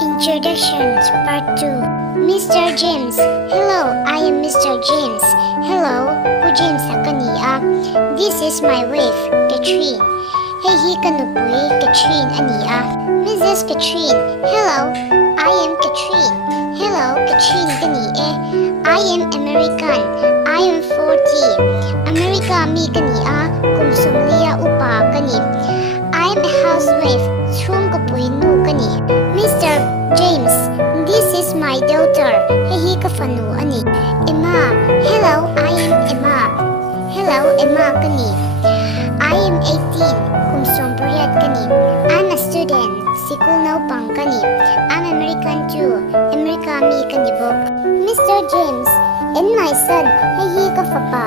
Introductions Part 2. Mr. James. Hello, I am Mr. James. Hello, who James akania. This is my wife, Katrine. Hey hi kanupui, Katrine ania. Mrs. Katrine. Hello, I am Katrine. Hello, Katrine kanie. I am American. I am 40. America mi kania. Kumsumlia upa kani. I am a housewife. Thrum kapui nu kani. Mr. James, this is my daughter. Hehi kafanu ani. Emma. Hello, I am Emma. Hello, Emma kani. I am 18. Kumsompriyat kani. I'm a student. Sikul now pang kani. I'm American too. America mi kani book. Mr. James, and my son. Hehi kafapa.